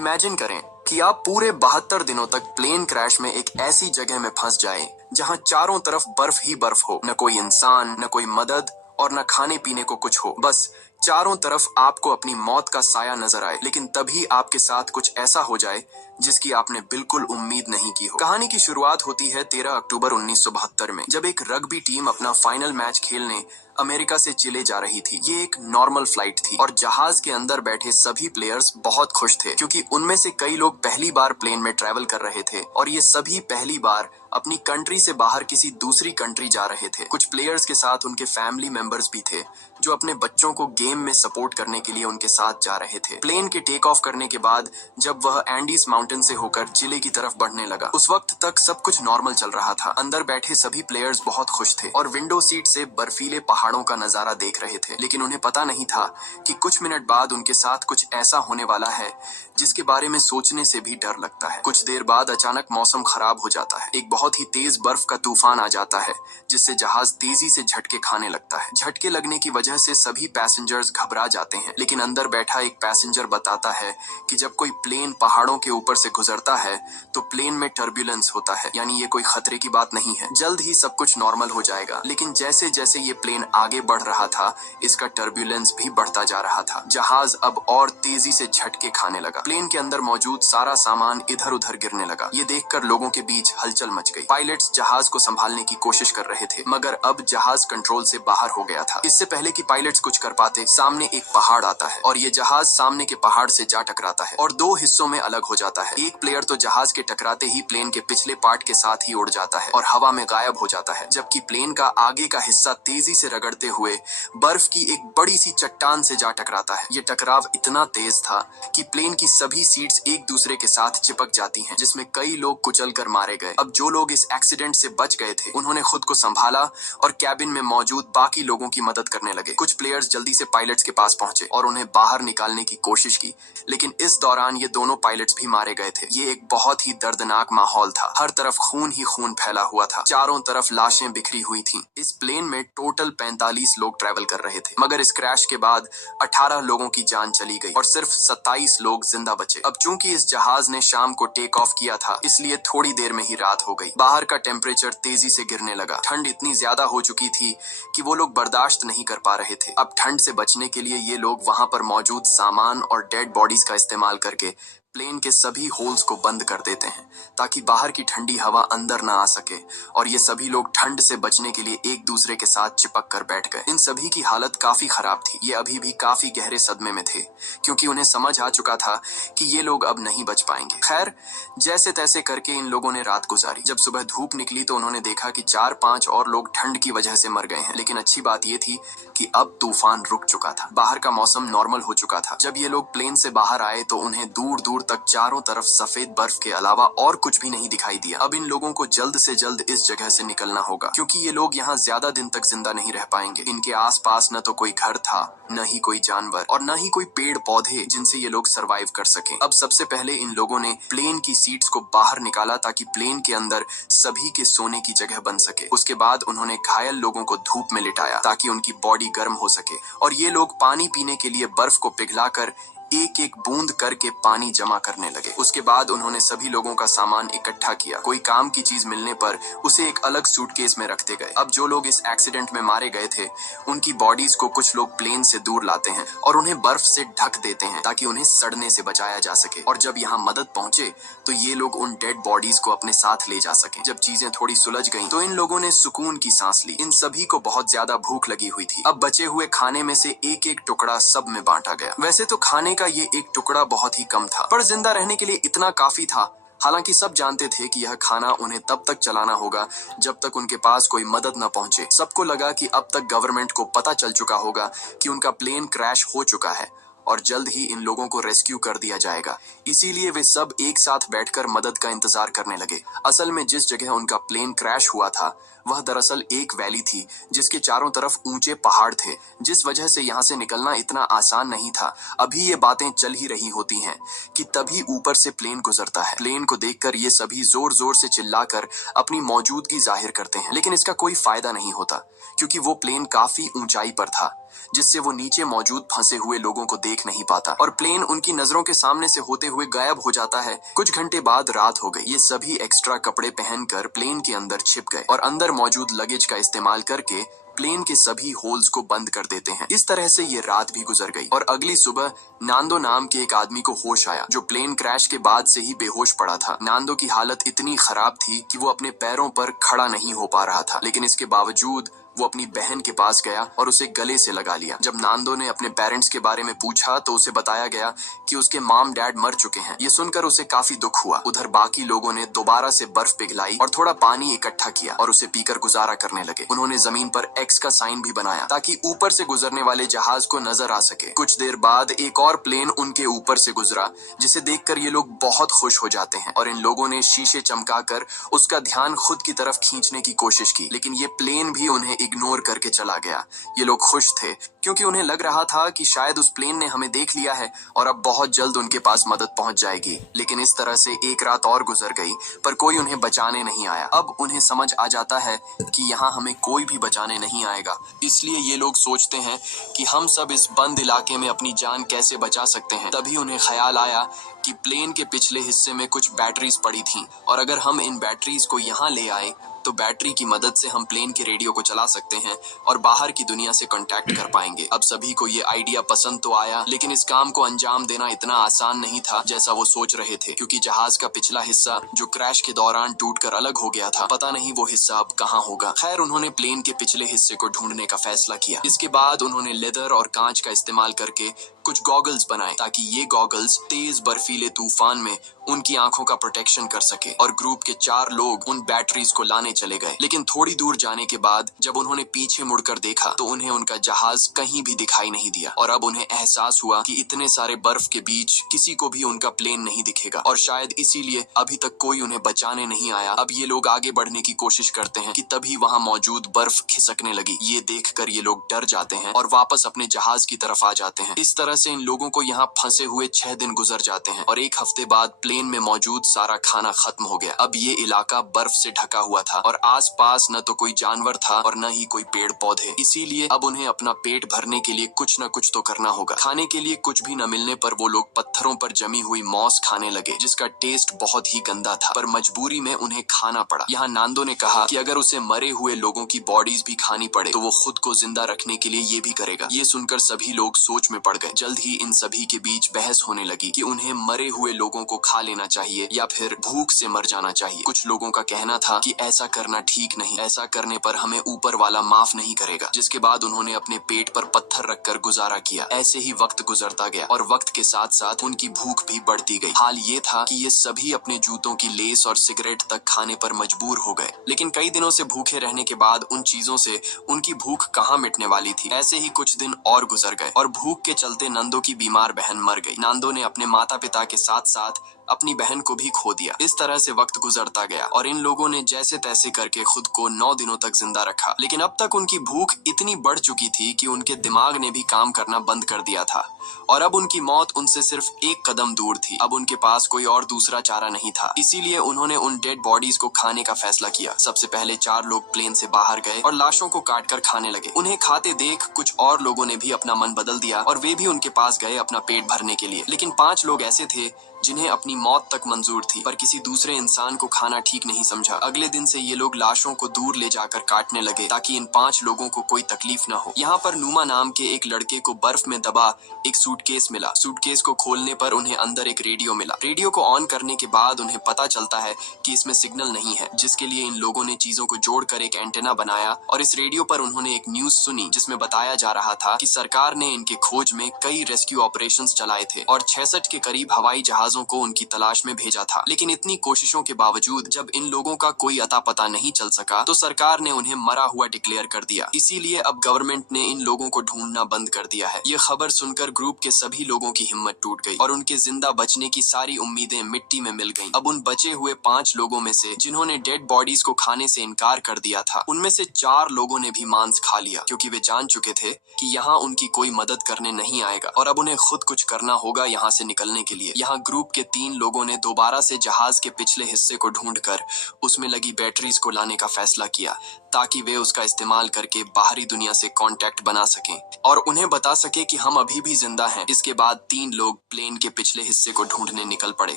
Imagine करें कि आप पूरे 72 दिनों तक प्लेन क्रैश में एक ऐसी जगह में फंस जाएं जहां चारों तरफ बर्फ ही बर्फ हो, न कोई इंसान, न कोई मदद और न खाने पीने को कुछ हो। बस चारों तरफ आपको अपनी मौत का साया नजर आए, लेकिन तभी आपके साथ कुछ ऐसा हो जाए जिसकी आपने बिल्कुल उम्मीद नहीं की हो। कहानी की शुरुआत होती है 13 अक्टूबर 1972 में, जब एक रग्बी टीम अपना फाइनल मैच खेलने अमेरिका से चिले जा रही थी। ये एक नॉर्मल फ्लाइट थी और जहाज के अंदर बैठे सभी प्लेयर्स बहुत खुश थे, क्योंकि उनमें से कई लोग पहली बार प्लेन में ट्रैवल कर रहे थे और ये सभी पहली बार अपनी कंट्री से बाहर किसी दूसरी कंट्री जा रहे थे। कुछ प्लेयर्स के साथ उनके फैमिली मेंबर्स भी थे जो अपने बच्चों को गेम में सपोर्ट करने के लिए उनके साथ जा रहे थे। प्लेन के टेक ऑफ करने के बाद जब वह एंडीज माउंटेन से होकर चिले की तरफ बढ़ने लगा, उस वक्त तक सब कुछ नॉर्मल चल रहा था। अंदर बैठे सभी प्लेयर्स बहुत खुश थे और विंडो सीट से बर्फीले पहाड़ों का नजारा देख रहे थे, लेकिन उन्हें पता नहीं था कि कुछ मिनट बाद उनके साथ कुछ ऐसा होने वाला है जिसके बारे में सोचने से भी डर लगता है। कुछ देर बाद अचानक मौसम खराब हो जाता है। एक बहुत ही तेज बर्फ का तूफान आ जाता है जिससे जहाज तेजी से झटके खाने लगता है। झटके लगने की वजह से सभी पैसेंजर्स घबरा जाते हैं, लेकिन अंदर बैठा एक पैसेंजर बताता है कि जब कोई प्लेन पहाड़ों के ऊपर से गुजरता है तो प्लेन में टर्बुलेंस होता है, यानी ये कोई खतरे की बात नहीं है, जल्द ही सब कुछ नॉर्मल हो जाएगा। लेकिन जैसे जैसे ये प्लेन आगे बढ़ रहा था, इसका टर्बुलेंस भी बढ़ता जा रहा था। जहाज अब और तेजी से झटके खाने लगा। प्लेन के अंदर मौजूद सारा सामान इधर उधर गिरने लगा। ये देखकर लोगों के बीच हलचल मच गई। पायलट्स जहाज को संभालने की कोशिश कर रहे थे, मगर अब जहाज कंट्रोल से बाहर हो गया था। इससे पहले कि पायलट्स कुछ कर पाते, सामने एक पहाड़ आता है और ये जहाज सामने के पहाड़ से जा टकराता है और दो हिस्सों में अलग हो जाता है। एक प्लेयर तो जहाज के टकराते ही प्लेन के पिछले पार्ट के साथ ही उड़ जाता है और हवा में गायब हो जाता है, जबकि प्लेन का आगे का हिस्सा तेजी से रगड़ते हुए बर्फ की एक बड़ी सी चट्टान से जा टकराता है। ये टकराव इतना तेज था कि प्लेन की सभी सीट्स एक दूसरे के साथ चिपक जाती हैं, जिसमें कई लोग कुचल कर मारे गए। अब जो लोग इस एक्सीडेंट से बच गए थे, उन्होंने खुद को संभाला और कैबिन में मौजूद बाकी लोगों की मदद करने लगे। कुछ प्लेयर्स जल्दी से पायलट्स के पास पहुंचे और उन्हें बाहर निकालने की कोशिश की, लेकिन इस दौरान ये दोनों पायलट्स भी मारे गए थे। ये एक बहुत ही दर्दनाक माहौल था। हर तरफ खून ही खून फैला हुआ था। चारों तरफ लाशें बिखरी हुई थीं। इस प्लेन में टोटल 45 लोग ट्रैवल कर रहे थे, मगर इस क्रैश के बाद 18 लोगों की जान चली गई और सिर्फ 27 लोग जिंदा बचे। अब चूंकि इस जहाज ने शाम को टेक ऑफ किया था, इसलिए थोड़ी देर में ही रात हो गई। बाहर का टेम्परेचर तेजी से गिरने लगा। ठंड इतनी ज्यादा हो चुकी थी कि वो लोग बर्दाश्त नहीं कर पा रहे थे। अब ठंड से बचने के लिए ये लोग वहां पर मौजूद सामान और डेड बॉडीज का इस्तेमाल करके प्लेन के सभी होल्स को बंद कर देते हैं ताकि बाहर की ठंडी हवा अंदर ना आ सके, और ये सभी लोग ठंड से बचने के लिए एक दूसरे के साथ चिपक कर बैठ गए। इन सभी की हालत काफी खराब थी। ये अभी भी काफी गहरे सदमे में थे, क्योंकि उन्हें समझ आ चुका था कि ये लोग अब नहीं बच पाएंगे। खैर, जैसे तैसे करके इन लोगों ने रात गुजारी। जब सुबह धूप निकली तो उन्होंने देखा कि 4-5 और लोग ठंड की वजह से मर गए हैं, लेकिन अच्छी बात ये थी कि अब तूफान रुक चुका था। बाहर का मौसम नॉर्मल हो चुका था। जब ये लोग प्लेन से बाहर आए तो उन्हें दूर दूर तक चारों तरफ सफेद बर्फ के अलावा और कुछ भी नहीं दिखाई दिया। अब इन लोगों को जल्द से जल्द इस जगह से निकलना होगा, क्योंकि ये लोग यहाँ ज्यादा दिन तक जिंदा नहीं रह पाएंगे। इनके आसपास न तो कोई घर था, न ही कोई जानवर और न ही कोई पेड़ पौधे जिनसे ये लोग सरवाइव कर सके। अब सबसे पहले इन लोगों ने प्लेन की सीट्स को बाहर निकाला ताकि प्लेन के अंदर सभी के सोने की जगह बन सके। उसके बाद उन्होंने घायल लोगों को धूप में लिटाया ताकि उनकी बॉडी गर्म हो सके, और ये लोग पानी पीने के लिए बर्फ को पिघलाकर एक एक बूंद करके पानी जमा करने लगे। उसके बाद उन्होंने सभी लोगों का सामान इकट्ठा किया। कोई काम की चीज मिलने पर उसे एक अलग सूटकेस में रखते गए। अब जो लोग इस एक्सीडेंट में मारे गए थे, उनकी बॉडीज को कुछ लोग प्लेन से दूर लाते हैं और उन्हें बर्फ से ढक देते हैं ताकि उन्हें सड़ने से बचाया जा सके। और जब यहाँ मदद पहुंचे तो ये लोग उन डेड बॉडीज को अपने साथ ले जा सके। जब चीजें थोड़ी सुलझ गईं, तो इन लोगों ने सुकून की सांस ली। इन सभी को बहुत ज्यादा भूख लगी हुई थी। अब बचे हुए खाने में से एक एक टुकड़ा सब में बांटा गया। वैसे तो खाने का ये एक टुकड़ा बहुत ही कम था, पर जिंदा रहने के लिए इतना काफी था। हालांकि सब जानते थे कि यह खाना उन्हें तब तक चलाना होगा जब तक उनके पास कोई मदद न पहुंचे। सबको लगा कि अब तक गवर्नमेंट को पता चल चुका होगा कि उनका प्लेन क्रैश हो चुका है और जल्द ही इन लोगों को रेस्क्यू कर दिया जाएगा। इसीलिए वे सब एक साथ बैठकर मदद का इंतजार करने लगे। असल में जिस जगह उनका प्लेन क्रैश हुआ था, वह दरअसल एक वैली थी जिसके चारों तरफ ऊंचे पहाड़ थे, जिस वजह से यहाँ से निकलना इतना आसान नहीं था। अभी ये बातें चल ही रही होती हैं कि तभी ऊपर से प्लेन गुजरता है। प्लेन को देखकर ये सभी जोर जोर से चिल्लाकर अपनी मौजूदगी जाहिर करते हैं, लेकिन इसका कोई फायदा नहीं होता, क्योंकि वो प्लेन काफी ऊंचाई पर था। जिससे वो नीचे मौजूद फंसे हुए लोगों को देख नहीं पाता और प्लेन उनकी नजरों के सामने से होते हुए गायब हो जाता है। कुछ घंटे बाद रात हो गई। ये सभी एक्स्ट्रा कपड़े पहनकर प्लेन के अंदर छिप गए और अंदर मौजूद लगेज का इस्तेमाल करके प्लेन के सभी होल्स को बंद कर देते हैं। इस तरह से ये रात भी गुजर गई और अगली सुबह नांदो नाम के एक आदमी को होश आया, जो प्लेन क्रैश के बाद से ही बेहोश पड़ा था। नांदो की हालत इतनी खराब थी कि वो अपने पैरों पर खड़ा नहीं हो पा रहा था, लेकिन इसके बावजूद वो अपनी बहन के पास गया और उसे गले से लगा लिया। जब नांदो ने अपने पेरेंट्स के बारे में पूछा तो उसे बताया गया कि उसके मॉम डैड मर चुके हैं। ये सुनकर उसे काफी दुख हुआ। उधर बाकी लोगों ने दोबारा से बर्फ पिघलाई और थोड़ा पानी इकट्ठा किया और उसे पीकर गुजारा करने लगे। उन्होंने जमीन पर एक्स का साइन भी बनाया ताकि ऊपर से गुजरने वाले जहाज को नजर आ सके। कुछ देर बाद एक और प्लेन उनके ऊपर से गुजरा, जिसे देखकर ये लोग बहुत खुश हो जाते हैं और इन लोगों ने शीशे चमकाकर उसका ध्यान खुद की तरफ खींचने की कोशिश की, लेकिन ये प्लेन भी उन्हें इग्नोर करके चला गया। ये लोग खुश थे क्योंकि उन्हें लग रहा था कि शायद उस प्लेन ने हमें देख लिया है और अब बहुत जल्द उनके पास मदद पहुंच जाएगी। लेकिन इस तरह से एक रात और गुजर गई पर कोई उन्हें बचाने नहीं आया। अब उन्हें समझ आ जाता है कि यहाँ हमें कोई भी बचाने नहीं आएगा, इसलिए ये लोग सोचते हैं कि हम सब इस बंद इलाके में अपनी जान कैसे बचा सकते हैं। तभी उन्हें ख्याल आया कि प्लेन के पिछले हिस्से में कुछ बैटरीज पड़ी थीं और अगर हम इन बैटरीज को यहाँ ले आए तो बैटरी की मदद से हम प्लेन के रेडियो को चला सकते हैं और बाहर की दुनिया से कांटेक्ट कर पाएंगे। अब सभी को ये आइडिया पसंद तो आया, लेकिन इस काम को अंजाम देना इतना आसान नहीं था जैसा वो सोच रहे थे, क्योंकि जहाज का पिछला हिस्सा जो क्रैश के दौरान टूटकर अलग हो गया था, पता नहीं वो हिस्सा अब कहाँ होगा। खैर, उन्होंने प्लेन के पिछले हिस्से को ढूंढने का फैसला किया। इसके बाद उन्होंने लेदर और कांच का इस्तेमाल करके कुछ गॉगल्स बनाए ताकि ये गॉगल्स तेज बर्फीले तूफान में उनकी आंखों का प्रोटेक्शन कर सके। और ग्रुप के 4 लोग उन बैटरीज को लाने चले गए, लेकिन थोड़ी दूर जाने के बाद जब उन्होंने पीछे मुड़कर देखा तो उन्हें उनका जहाज कहीं भी दिखाई नहीं दिया और अब उन्हें एहसास हुआ कि इतने सारे बर्फ के बीच किसी को भी उनका प्लेन नहीं दिखेगा और शायद इसीलिए अभी तक कोई उन्हें बचाने नहीं आया। अब ये लोग आगे बढ़ने की कोशिश करते हैं कि तभी वहां मौजूद बर्फ खिसकने लगी। ये देखकर ये लोग डर जाते हैं और वापस अपने जहाज की तरफ आ जाते हैं। इस तरह से इन लोगों को यहाँ फंसे हुए 6 दिन गुजर जाते हैं और 1 हफ्ते बाद प्लेन में मौजूद सारा खाना खत्म हो गया। अब ये इलाका बर्फ से ढका हुआ था और आसपास न तो कोई जानवर था और न ही कोई पेड़ पौधे। इसीलिए अब उन्हें अपना पेट भरने के लिए कुछ न कुछ तो करना होगा। खाने के लिए कुछ भी न मिलने पर वो लोग पत्थरों पर जमी हुई मॉस खाने लगे, जिसका टेस्ट बहुत ही गंदा था, पर मजबूरी में उन्हें खाना पड़ा। यहाँ नांदो ने कहा कि अगर उसे मरे हुए लोगों की बॉडीज भी खानी पड़े तो वो खुद को जिंदा रखने के लिए ये भी करेगा। ये सुनकर सभी लोग सोच में पड़ गए। जल्द ही इन सभी के बीच बहस होने लगी कि उन्हें मरे हुए लोगों को खा लेना चाहिए या फिर भूख से मर जाना चाहिए। कुछ लोगों का कहना था कि ऐसा करना ठीक नहीं, ऐसा करने पर हमें ऊपर वाला माफ नहीं करेगा। जिसके बाद उन्होंने अपने पेट पर पत्थर रखकर गुजारा किया। ऐसे ही वक्त गुजरता गया और वक्त के साथ साथ उनकी भूख भी बढ़ती गई। हाल ये था कि ये सभी अपने जूतों की लेस और सिगरेट तक खाने पर मजबूर हो गए, लेकिन कई दिनों से भूखे रहने के बाद उन चीजों से उनकी भूख कहाँ मिटने वाली थी। ऐसे ही कुछ दिन और गुजर गए और भूख के चलते नंदो की बीमार बहन मर गई। नांदो ने अपने माता पिता के साथ साथ अपनी बहन को भी खो दिया। इस तरह से वक्त गुजरता गया और इन लोगों ने जैसे तैसे करके खुद को 9 दिनों तक जिंदा रखा, लेकिन अब तक उनकी भूख इतनी बढ़ चुकी थी कि उनके दिमाग ने भी काम करना बंद कर दिया था और अब उनकी मौत उनसे सिर्फ 1 कदम दूर थी। अब उनके पास कोई और दूसरा चारा नहीं था, इसीलिए उन्होंने उन डेड बॉडीज को खाने का फैसला किया। सबसे पहले 4 लोग प्लेन से बाहर गए और लाशों को काटकर खाने लगे। उन्हें खाते देख कुछ और लोगों ने भी अपना मन बदल दिया और वे भी उनके पास गए अपना पेट भरने के लिए। लेकिन 5 लोग ऐसे थे जिन्हें अपनी मौत तक मंजूर थी, पर किसी दूसरे इंसान को खाना ठीक नहीं समझा। अगले दिन से ये लोग लाशों को दूर ले जाकर काटने लगे ताकि इन 5 लोगों को कोई तकलीफ न हो। यहाँ पर नुमा नाम के एक लड़के को बर्फ में दबा एक सूटकेस मिला। सूटकेस को खोलने पर उन्हें अंदर एक रेडियो मिला। रेडियो को ऑन करने के बाद उन्हें पता चलता है कि इसमें सिग्नल नहीं है, जिसके लिए इन लोगों ने चीजों को जोड़कर एक एंटेना बनाया और इस रेडियो पर उन्होंने एक न्यूज सुनी जिसमें बताया जा रहा था कि सरकार ने इनके खोज में कई रेस्क्यू ऑपरेशंस चलाए थे और 66 के करीब हवाई जहाजों को उनकी तलाश में भेजा था। लेकिन इतनी कोशिशों के बावजूद जब इन लोगों का कोई अता पता नहीं चल सका तो सरकार ने उन्हें मरा हुआ डिक्लेयर कर दिया। इसीलिए अब गवर्नमेंट ने इन लोगों को ढूंढना बंद कर दिया है। ये खबर सुनकर ग्रुप के सभी लोगों की हिम्मत टूट गई और उनके जिंदा बचने की सारी उम्मीदें मिट्टी में मिल गईं। अब उन बचे हुए 5 लोगों में से जिन्होंने डेड बॉडीज को खाने से इनकार कर दिया था, उनमें से 4 लोगों ने भी मांस खा लिया, क्योंकि वे जान चुके थे कि यहाँ उनकी कोई मदद करने नहीं आएगा और अब उन्हें खुद कुछ करना होगा यहाँ से निकलने के लिए। यहाँ ग्रुप के 3 लोगों ने दोबारा से जहाज के पिछले हिस्से को ढूंढकर उसमें लगी बैटरीज को लाने का फैसला किया ताकि वे उसका इस्तेमाल करके बाहरी दुनिया से कांटेक्ट बना सकें और उन्हें बता सके कि हम अभी भी जिंदा हैं। इसके बाद 3 लोग प्लेन के पिछले हिस्से को ढूंढने निकल पड़े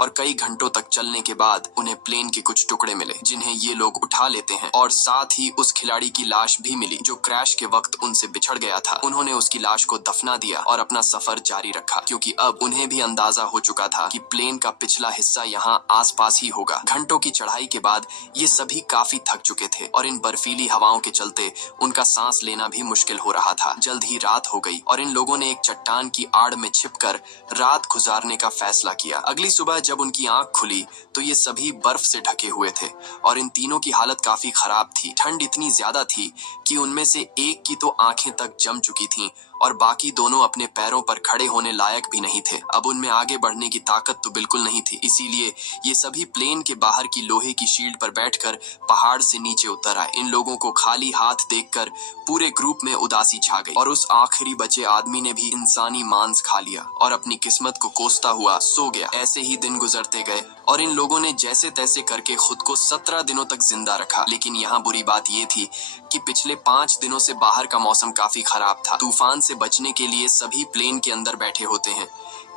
और कई घंटों तक चलने के बाद उन्हें प्लेन के कुछ टुकड़े मिले, जिन्हें ये लोग उठा लेते हैं और साथ ही उस खिलाड़ी की लाश भी मिली जो क्रैश के वक्त उनसे बिछड़ गया था। उन्होंने उसकी लाश को दफना दिया और अपना सफर जारी रखा, क्योंकि अब उन्हें भी अंदाजा हो चुका था कि प्लेन का पिछला हिस्सा यहाँ आसपास ही होगा। घंटों की चढ़ाई के बाद ये सभी काफी थक चुके थे और इन बर्फीली हवाओं के चलते उनका सांस लेना भी मुश्किल हो रहा था। जल्द ही रात हो गई और इन लोगों ने एक चट्टान की आड़ में छिपकर रात गुजारने का फैसला किया। अगली सुबह जब उनकी आंख खुली तो ये सभी बर्फ से ढके हुए थे और इन तीनों की हालत काफी खराब थी। ठंड इतनी ज्यादा थी कि उनमें से एक की तो आंखें तक जम चुकी थीं और बाकी दोनों अपने पैरों पर खड़े होने लायक भी नहीं थे। अब उनमें आगे बढ़ने की ताकत तो बिल्कुल नहीं थी, इसीलिए ये सभी प्लेन के बाहर की लोहे की शील्ड पर बैठकर पहाड़ से नीचे उतर आए। इन लोगों को खाली हाथ देखकर पूरे ग्रुप में उदासी छा गई और उस आखिरी बचे आदमी ने भी इंसानी मांस खा लिया और अपनी किस्मत को कोसता हुआ सो गया। ऐसे ही दिन गुजरते गए और इन लोगों ने जैसे तैसे करके खुद को 17 दिनों तक जिंदा रखा। लेकिन यहाँ बुरी बात ये थी कि पिछले 5 दिनों से बाहर का मौसम काफी खराब था। तूफान से बचने के लिए सभी प्लेन के अंदर बैठे होते हैं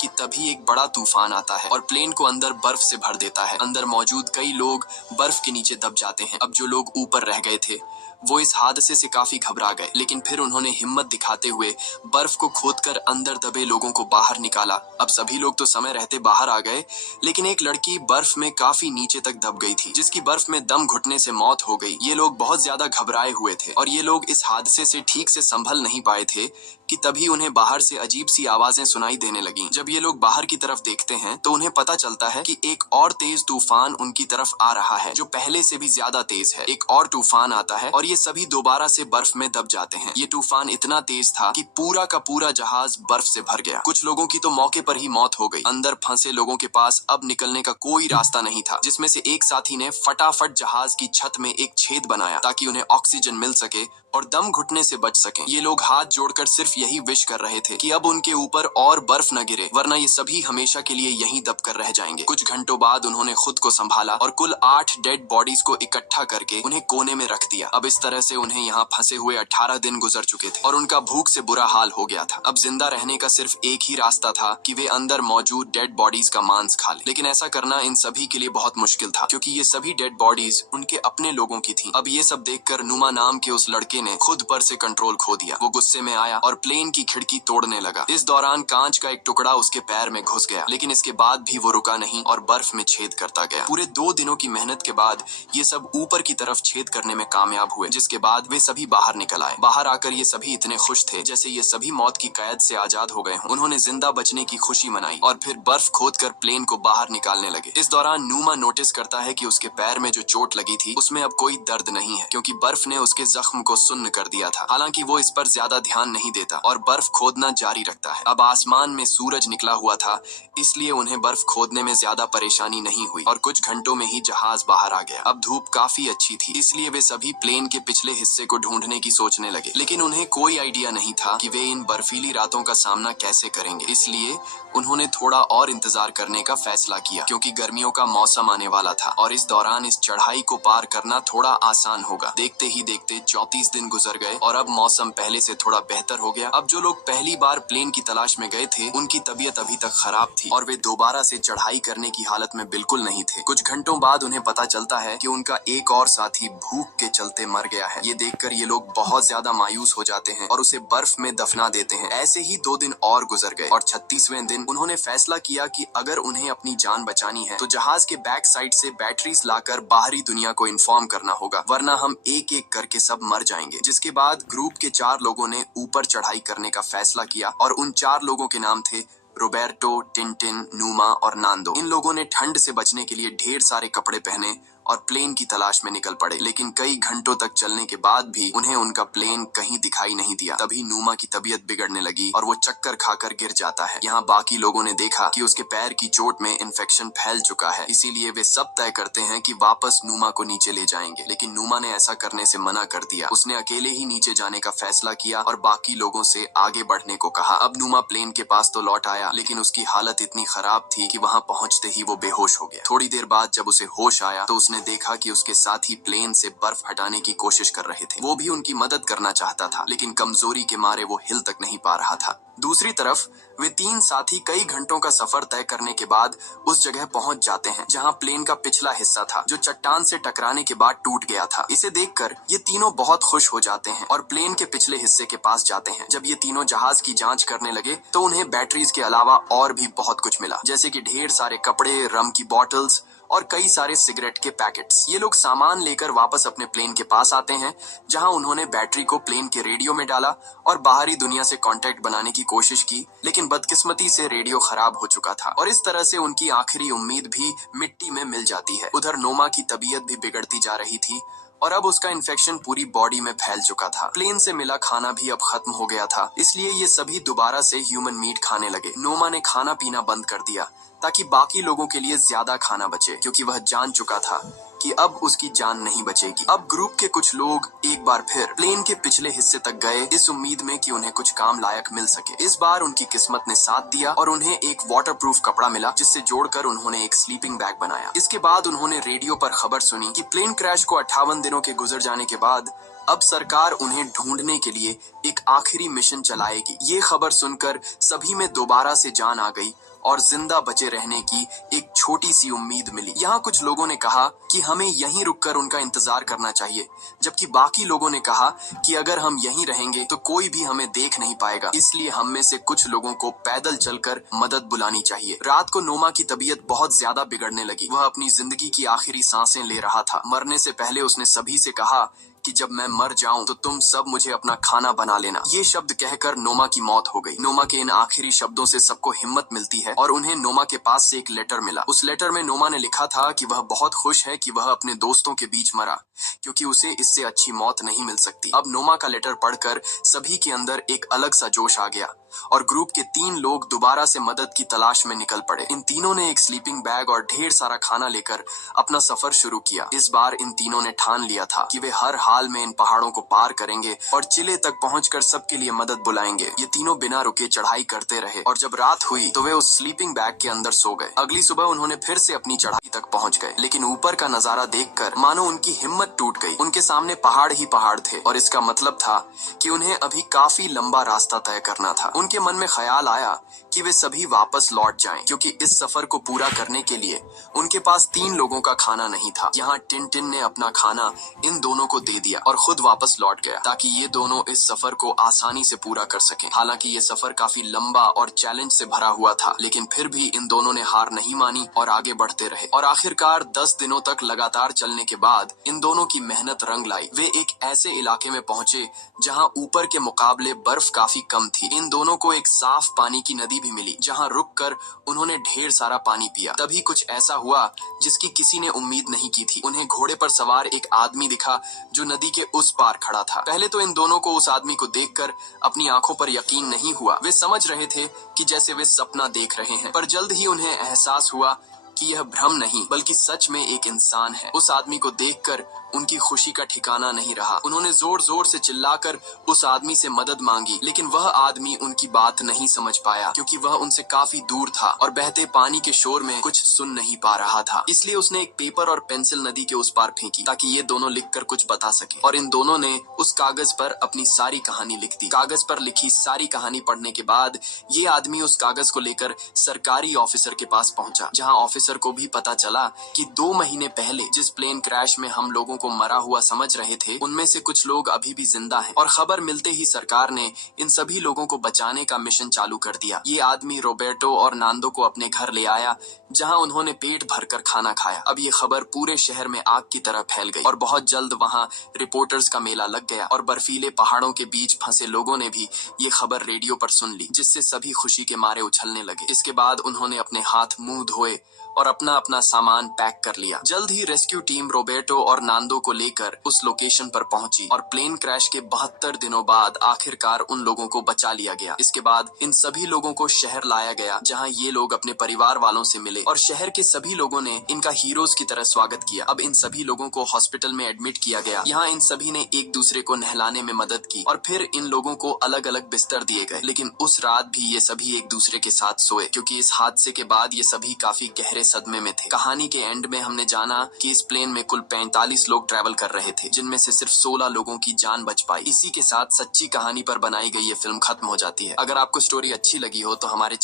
कि तभी एक बड़ा तूफान आता है और प्लेन को अंदर बर्फ से भर देता है। अंदर मौजूद कई लोग बर्फ के नीचे दब जाते हैं। अब जो लोग ऊपर रह गए थे वो इस हादसे से काफी घबरा गए, लेकिन फिर उन्होंने हिम्मत दिखाते हुए बर्फ को खोदकर अंदर दबे लोगों को बाहर निकाला। अब सभी लोग तो समय रहते बाहर आ गए, लेकिन एक लड़की बर्फ में काफी नीचे तक दब गई थी, जिसकी बर्फ में दम घुटने से मौत हो गई। ये लोग बहुत ज्यादा घबराए हुए थे और ये लोग इस हादसे से ठीक से संभल नहीं पाए थे कि तभी उन्हें बाहर से अजीब सी आवाजें सुनाई देने लगीं। जब ये लोग बाहर की तरफ देखते हैं तो उन्हें पता चलता है कि एक और तेज तूफान उनकी तरफ आ रहा है, जो पहले से भी ज्यादा तेज है। एक और तूफान आता है और ये सभी दोबारा से बर्फ में दब जाते हैं। ये तूफान इतना तेज था कि पूरा का पूरा जहाज बर्फ से भर गया। कुछ लोगों की तो मौके पर ही मौत हो गई। अंदर फंसे लोगों के पास अब निकलने का कोई रास्ता नहीं था, जिसमें से एक साथी ने फटाफट जहाज की छत में एक छेद बनाया ताकि उन्हें ऑक्सीजन मिल सके और दम घुटने से बच सकें। ये लोग हाथ जोड़कर सिर्फ यही विश कर रहे थे कि अब उनके ऊपर और बर्फ न गिरे, वरना ये सभी हमेशा के लिए यहीं दबकर रह जाएंगे। कुछ घंटों बाद उन्होंने खुद को संभाला और कुल 8 डेड बॉडीज को इकट्ठा करके उन्हें कोने में रख दिया। अब इस तरह से उन्हें यहाँ फंसे हुए 18 दिन गुजर चुके थे और उनका भूख से बुरा हाल हो गया था। अब जिंदा रहने का सिर्फ एक ही रास्ता था कि वे अंदर मौजूद डेड बॉडीज का मांस खा लें। लेकिन ऐसा करना इन सभी के लिए बहुत मुश्किल था, क्योंकि ये सभी डेड बॉडीज उनके अपने लोगों की थी। अब ये सब देखकर नुमा नाम के उस लड़के ने खुद पर से कंट्रोल खो दिया। वो गुस्से में आया और प्लेन की खिड़की तोड़ने लगा। इस दौरान कांच का एक टुकड़ा उसके पैर में घुस गया, लेकिन इसके बाद भी वो रुका नहीं और बर्फ में छेद करता गया। पूरे 2 दिनों की मेहनत के बाद ये सब ऊपर की तरफ छेद करने में कामयाब हुए, जिसके बाद वे सभी बाहर निकल आए। बाहर आकर ये सभी इतने खुश थे जैसे ये सभी मौत की कैद से आजाद हो गए हों। उन्होंने जिंदा बचने की खुशी मनाई और फिर बर्फ खोदकर प्लेन को बाहर निकालने लगे। इस दौरान नुमा नोटिस करता है कि उसके पैर में जो चोट लगी थी उसमें अब कोई दर्द नहीं है, क्योंकि बर्फ ने उसके जख्म को सुन्न कर दिया था। हालांकि वो इस पर ज्यादा ध्यान नहीं देता और बर्फ खोदना जारी रखता है। अब आसमान में सूरज निकला हुआ था, इसलिए उन्हें बर्फ खोदने में ज्यादा परेशानी नहीं हुई और कुछ घंटों में ही जहाज बाहर आ गया। अब धूप काफी अच्छी थी, इसलिए वे सभी प्लेन के पिछले हिस्से को ढूंढने की सोचने लगे, लेकिन उन्हें कोई आइडिया नहीं था कि वे इन बर्फीली रातों का सामना कैसे करेंगे। इसलिए उन्होंने थोड़ा और इंतजार करने का फैसला किया, क्योंकि गर्मियों का मौसम आने वाला था और इस दौरान इस चढ़ाई को पार करना थोड़ा आसान होगा। देखते ही देखते 34 दिन गुजर गए और अब मौसम पहले से थोड़ा बेहतर हो गया। अब जो लोग पहली बार प्लेन की तलाश में गए थे उनकी तबीयत अभी तक खराब थी और वे दोबारा से चढ़ाई करने की हालत में बिल्कुल नहीं थे। कुछ घंटों बाद उन्हें पता चलता है कि उनका एक और साथी भूख के चलते मर गया है। ये देखकर ये लोग बहुत ज्यादा मायूस हो जाते हैं और उसे बर्फ में दफना देते हैं। ऐसे ही 2 दिन और गुजर गए और 36वें दिन उन्होंने फैसला किया कि अगर उन्हें अपनी जान बचानी है तो जहाज के बैक साइड से बैटरीज लाकर बाहरी दुनिया को इन्फॉर्म करना होगा, वरना हम एक एक करके सब मर जाएंगे। जिसके बाद ग्रुप के 4 लोगों ने ऊपर चढ़ाई करने का फैसला किया और उन 4 लोगों के नाम थे रोबर्टो, टिंटिन, नुमा और नांदो। इन लोगों ने ठंड से बचने के लिए ढेर सारे कपड़े पहने और प्लेन की तलाश में निकल पड़े, लेकिन कई घंटों तक चलने के बाद भी उन्हें उनका प्लेन कहीं दिखाई नहीं दिया। तभी नुमा की तबीयत बिगड़ने लगी और वो चक्कर खाकर गिर जाता है। यहाँ बाकी लोगों ने देखा कि उसके पैर की चोट में इन्फेक्शन फैल चुका है, इसीलिए वे सब तय करते हैं कि वापस नुमा को नीचे ले जाएंगे, लेकिन नुमा ने ऐसा करने से मना कर दिया। उसने अकेले ही नीचे जाने का फैसला किया और बाकी लोगों से आगे बढ़ने को कहा। अब नुमा प्लेन के पास तो लौट आया, लेकिन उसकी हालत इतनी खराब थी कि वहाँ पहुंचते ही वो बेहोश हो गया। थोड़ी देर बाद जब उसे होश आया तो उसने उसने देखा कि उसके साथी प्लेन से बर्फ हटाने की कोशिश कर रहे थे। वो भी उनकी मदद करना चाहता था, लेकिन कमजोरी के मारे वो हिल तक नहीं पा रहा था। दूसरी तरफ वे तीन साथी कई घंटों का सफर तय करने के बाद उस जगह पहुंच जाते हैं जहां प्लेन का पिछला हिस्सा था, जो चट्टान से टकराने के बाद टूट गया था। इसे देखकर ये तीनों बहुत खुश हो जाते हैं और प्लेन के पिछले हिस्से के पास जाते हैं। जब ये तीनों जहाज की जांच करने लगे तो उन्हें बैटरीज के अलावा और भी बहुत कुछ मिला, जैसे कि ढेर सारे कपड़े, रम की बॉटल्स और कई सारे सिगरेट के पैकेट्स। ये लोग सामान लेकर वापस अपने प्लेन के पास आते हैं, जहां उन्होंने बैटरी को प्लेन के रेडियो में डाला और बाहरी दुनिया से कांटेक्ट बनाने की कोशिश की, लेकिन बदकिस्मती से रेडियो खराब हो चुका था और इस तरह से उनकी आखिरी उम्मीद भी मिट्टी में मिल जाती है। उधर नोमा की तबीयत भी बिगड़ती जा रही थी और अब उसका इन्फेक्शन पूरी बॉडी में फैल चुका था। प्लेन से मिला खाना भी अब खत्म हो गया था, इसलिए ये सभी दोबारा से ह्यूमन मीट खाने लगे। नोमा ने खाना पीना बंद कर दिया ताकि बाकी लोगों के लिए ज्यादा खाना बचे, क्योंकि वह जान चुका था कि अब उसकी जान नहीं बचेगी। अब ग्रुप के कुछ लोग एक बार फिर प्लेन के पिछले हिस्से तक गए, इस उम्मीद में कि उन्हें कुछ काम लायक मिल सके। इस बार उनकी किस्मत ने साथ दिया और उन्हें एक वाटरप्रूफ कपड़ा मिला, जिससे जोड़कर उन्होंने एक स्लीपिंग बैग बनाया। इसके बाद उन्होंने रेडियो पर खबर सुनी कि प्लेन क्रैश को 58 दिनों के गुजर जाने के बाद अब सरकार उन्हें ढूंढने के लिए एक आखिरी मिशन चलाएगी। ये खबर सुनकर सभी में दोबारा से जान आ गई और जिंदा बचे रहने की एक छोटी सी उम्मीद मिली। यहाँ कुछ लोगों ने कहा कि हमें यहीं रुककर उनका इंतजार करना चाहिए, जबकि बाकी लोगों ने कहा कि अगर हम यहीं रहेंगे तो कोई भी हमें देख नहीं पाएगा, इसलिए हम में से कुछ लोगों को पैदल चलकर मदद बुलानी चाहिए। रात को नोमा की तबीयत बहुत ज्यादा बिगड़ने लगी। वह अपनी जिंदगी की आखिरी सांसें ले रहा था। मरने से पहले उसने सभी से कहा कि जब मैं मर जाऊं तो तुम सब मुझे अपना खाना बना लेना। ये शब्द कहकर नोमा की मौत हो गई। नोमा के इन आखिरी शब्दों से सबको हिम्मत मिलती है और उन्हें नोमा के पास से एक लेटर मिला। उस लेटर में नोमा ने लिखा था कि वह बहुत खुश है कि वह अपने दोस्तों के बीच मरा, क्योंकि उसे इससे अच्छी मौत नहीं मिल सकती। अब नोमा का लेटर पढ़कर सभी के अंदर एक अलग सा जोश आ गया और ग्रुप के 3 लोग दोबारा से मदद की तलाश में निकल पड़े। इन तीनों ने एक स्लीपिंग बैग और ढेर सारा खाना लेकर अपना सफर शुरू किया। इस बार इन तीनों ने ठान लिया था कि वे हर हाल में इन पहाड़ों को पार करेंगे और चिले तक पहुंचकर सबके लिए मदद बुलाएंगे। ये तीनों बिना रुके चढ़ाई करते रहे और जब रात हुई तो वे उस स्लीपिंग बैग के अंदर सो गए। अगली सुबह उन्होंने फिर से अपनी चढ़ाई तक पहुंच गए, लेकिन ऊपर का नजारा देखकर मानो उनकी हिम्मत टूट गई। उनके सामने पहाड़ ही पहाड़ थे और इसका मतलब था कि उन्हें अभी काफी लंबा रास्ता तय करना था। उनके मन में ख्याल आया कि वे सभी वापस लौट जाएं, क्योंकि इस सफर को पूरा करने के लिए उनके पास 3 लोगों का खाना नहीं था। यहाँ टिन ने अपना खाना इन दोनों को दे दिया और खुद वापस लौट गया, ताकि ये दोनों इस सफर को आसानी से पूरा कर सकें। हालांकि ये सफर काफी लंबा और चैलेंज से भरा हुआ था, लेकिन फिर भी इन दोनों ने हार नहीं मानी और आगे बढ़ते रहे। और आखिरकार 10 दिनों तक लगातार चलने के बाद इन दोनों की मेहनत रंग लाई। वे एक ऐसे इलाके में पहुंचे जहां ऊपर के मुकाबले बर्फ काफी कम थी। इन दोनों को एक साफ पानी की नदी भी मिली, जहां रुककर उन्होंने ढेर सारा पानी पिया। तभी कुछ ऐसा हुआ जिसकी किसी ने उम्मीद नहीं की थी। उन्हें घोड़े पर सवार एक आदमी दिखा जो नदी के उस पार खड़ा था। पहले तो इन दोनों को उस आदमी को देखकर अपनी आंखों पर यकीन नहीं हुआ। वे समझ रहे थे कि जैसे वे सपना देख रहे हैं, पर जल्द ही उन्हें एहसास हुआ कि यह भ्रम नहीं बल्कि सच में एक इंसान है। उस आदमी को देखकर उनकी खुशी का ठिकाना नहीं रहा। उन्होंने जोर जोर से चिल्लाकर उस आदमी से मदद मांगी, लेकिन वह आदमी उनकी बात नहीं समझ पाया, क्योंकि वह उनसे काफी दूर था और बहते पानी के शोर में कुछ सुन नहीं पा रहा था। इसलिए उसने एक पेपर और पेंसिल नदी के उस पार फेंकी ताकि ये दोनों लिखकर कुछ बता सके। और इन दोनों ने उस कागज पर अपनी सारी कहानी लिख दी। कागज पर लिखी सारी कहानी पढ़ने के बाद ये आदमी उस कागज को लेकर सरकारी ऑफिसर के पास पहुंचा, जहाँ ऑफिसर को भी पता चला कि 2 महीने पहले जिस प्लेन क्रैश में हम लोगों को मरा हुआ समझ रहे थे, उनमें से कुछ लोग अभी भी जिंदा हैं। और खबर मिलते ही सरकार ने इन सभी लोगों को बचाने का मिशन चालू कर दिया। ये आदमी रोबर्टो और नांदो को अपने घर ले आया, जहां उन्होंने पेट भरकर खाना खाया। अब ये खबर पूरे शहर में आग की तरह फैल गई और बहुत जल्द वहां रिपोर्टर्स का मेला लग गया और बर्फीले पहाड़ों के बीच फंसे लोगों ने भी ये खबर रेडियो पर सुन ली, जिससे सभी खुशी के मारे उछलने लगे। इसके बाद उन्होंने अपने हाथ मुंह धोए और अपना अपना सामान पैक कर लिया। जल्द ही रेस्क्यू टीम रोबर्टो और नांदो को लेकर उस लोकेशन पर पहुंची और प्लेन क्रैश के 72 दिनों बाद आखिरकार उन लोगों को बचा लिया गया। इसके बाद इन सभी लोगों को शहर लाया गया, जहां ये लोग अपने परिवार वालों से मिले और शहर के सभी लोगों ने इनका हीरोज की तरह स्वागत किया। अब इन सभी लोगों को हॉस्पिटल में एडमिट किया गया। यहाँ इन सभी ने एक दूसरे को नहलाने में मदद की और फिर इन लोगों को अलग अलग बिस्तर दिए गए। लेकिन उस रात भी ये सभी एक दूसरे के साथ सोए, क्योंकि इस हादसे के बाद ये सभी काफी गहरे गहरे सदमे में थे। कहानी के एंड में हमने जाना कि इस प्लेन में कुल 45 लोग ट्रैवल कर रहे थे, जिनमें से सिर्फ 16 लोगों की जान बच पाई। इसी के साथ सच्ची कहानी पर बनाई गई ये फिल्म खत्म हो जाती है। अगर आपको स्टोरी अच्छी लगी हो तो हमारे